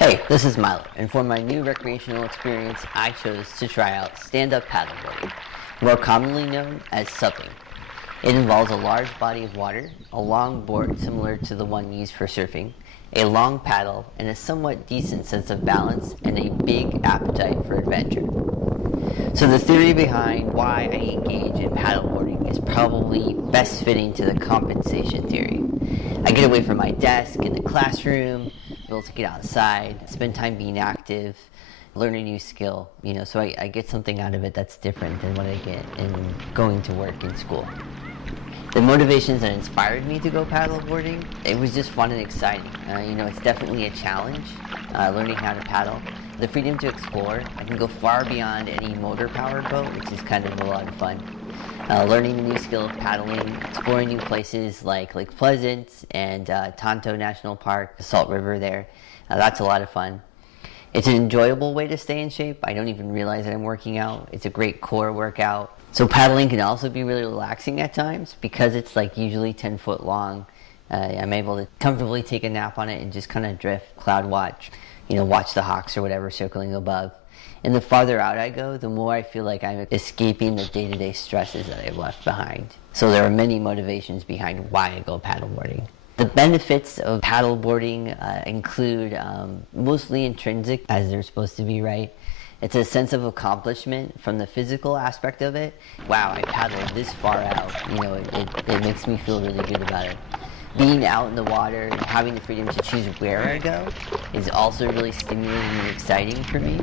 Hey, this is Milo, and for my new recreational experience, I chose to try out stand-up paddleboarding, more commonly known as supping. It involves a large body of water, a long board similar to the one used for surfing, a long paddle, and a somewhat decent sense of balance, and a big appetite for adventure. So the theory behind why I engage in paddleboarding is probably best fitting to the compensation theory. I get away from my desk in the classroom, able to get outside, spend time being active, learn a new skill, so I get something out of it that's different than what I get in going to work in school. The motivations that inspired me to go paddleboarding, it was just fun and exciting. It's definitely a challenge, learning how to paddle. The freedom to explore, I can go far beyond any motor-powered boat, which is kind of a lot of fun. Learning the new skill of paddling, exploring new places like Lake Pleasant and Tonto National Park, the Salt River there. That's a lot of fun. It's an enjoyable way to stay in shape. I don't even realize that I'm working out. It's a great core workout. So paddling can also be really relaxing at times because it's like usually 10 foot long. I'm able to comfortably take a nap on it and just kind of drift, cloud watch, watch the hawks or whatever circling above. And the farther out I go, the more I feel like I'm escaping the day-to-day stresses that I've left behind. So there are many motivations behind why I go paddleboarding. The benefits of paddleboarding include mostly intrinsic, as they're supposed to be, right? It's a sense of accomplishment from the physical aspect of it. Wow, I paddled this far out. It makes me feel really good about it. Being out in the water and having the freedom to choose where I go is also really stimulating and exciting for me.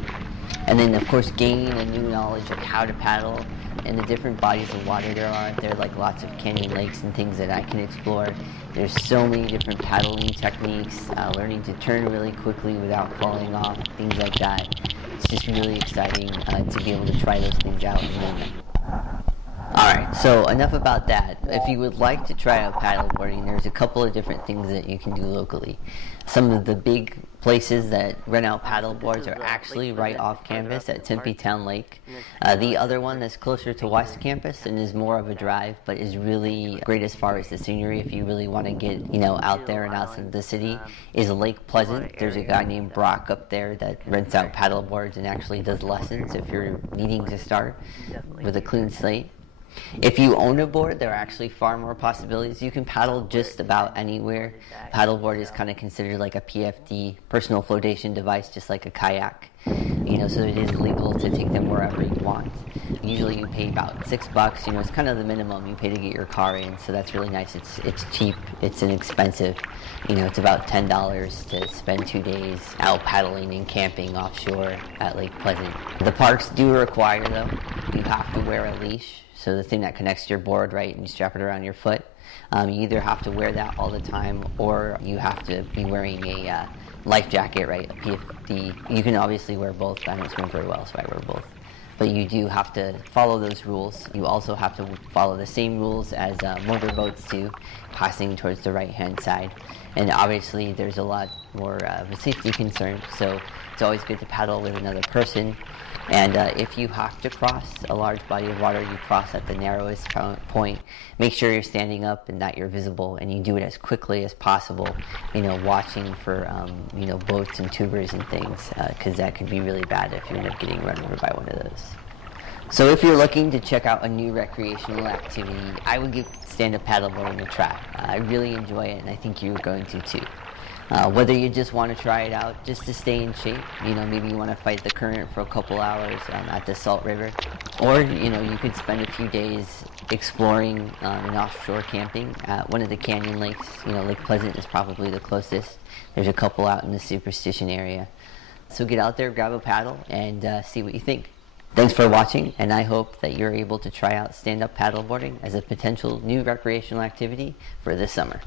And then, of course, gaining a new knowledge of how to paddle and the different bodies of water there are. There are like lots of canyon lakes and things that I can explore. There's so many different paddling techniques, learning to turn really quickly without falling off, things like that. It's just really exciting to be able to try those things out and learn them. Alright, so enough about that. If you would like to try out paddleboarding, there's a couple of different things that you can do locally. Some of the big places that rent out paddleboards are actually right off campus at Tempe Town Lake. The other one that's closer to West Campus and is more of a drive, but is really great as far as the scenery if you really want to get out there and outside of the city, is Lake Pleasant. There's a guy named Brock up there that rents out paddleboards and actually does lessons if you're needing to start with a clean slate. If you own a board, there are actually far more possibilities. You can paddle just about anywhere. Paddleboard is kind of considered like a PFD, personal flotation device, just like a kayak. So it is legal to take them wherever you want. Usually you pay about $6. It's kind of the minimum you pay to get your car in, so that's really nice. It's cheap. It's inexpensive. It's about $10 to spend 2 days out paddling and camping offshore at Lake Pleasant. The parks do require, though, you have to wear a leash. So the thing that connects to your board, right, and you strap it around your foot. You either have to wear that all the time or you have to be wearing a life jacket, right, a PFD. You can obviously wear both. I don't swim very well, so I wear both. But you do have to follow those rules. You also have to follow the same rules as motorboats do, passing towards the right-hand side. And obviously there's a lot more of a safety concern, so it's always good to paddle with another person. And if you have to cross a large body of water, you cross at the narrowest point. Make sure you're standing up and that you're visible, and you do it as quickly as possible, watching for, boats and tubers and things, because that could be really bad if you end up getting run over by one of those. So if you're looking to check out a new recreational activity, I would give stand-up paddleboarding a try. I really enjoy it, and I think you're going to too. Whether you just want to try it out just to stay in shape, maybe you want to fight the current for a couple hours at the Salt River, or you could spend a few days exploring and offshore camping at one of the canyon lakes. Lake Pleasant is probably the closest. There's a couple out in the Superstition area. So get out there, grab a paddle, and see what you think. Thanks for watching, and I hope that you're able to try out stand-up paddleboarding as a potential new recreational activity for this summer.